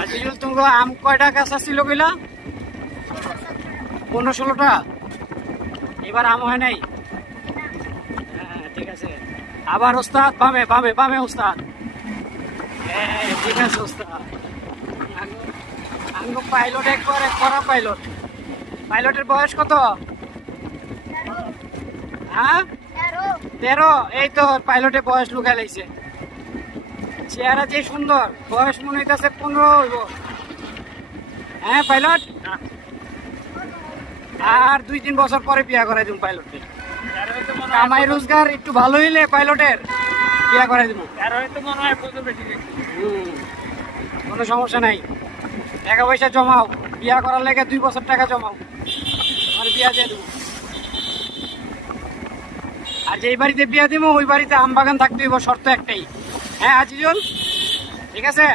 আজিজুল তুমি আম কয়টা গাছ ছিল কইলা? 15-16টা। এবার আম হয় নাই? হ্যাঁ ঠিক আছে। আবার ওস্তাদ বামে বামে বামে ওস্তাদ। হ্যাঁ ঠিক আছে ওস্তাদ। আঙ্গো পাইলট একবারে করা পাইলট। পাইলটের বয়স কত? হ্যাঁ 13। এই তো পাইলটের বয়স লুকাই লাইছে। চেহারা যে সুন্দর, বয়স মনে হইতেছে 15 হইব। হ্যাঁ পাইলট, আর 2-3 বছর পরে বিয়া করাই দিব পাইলটকে। কামাই রোজগার একটু ভালো হইলে পাইলটের বিয়া করাই দিব। কোনো সমস্যা নাই, টাকা পয়সা জমাও, বিয়া করার লেগে 2 বছর টাকা জমাও, আর বিয়া দিয়ে দেবো। আর যেই বাড়িতে বিয়া দিব ওই বাড়িতে আম বাগান থাকতে হইব, শর্ত একটাই। হ্যাঁ আজিজুল, ঠিক আছে।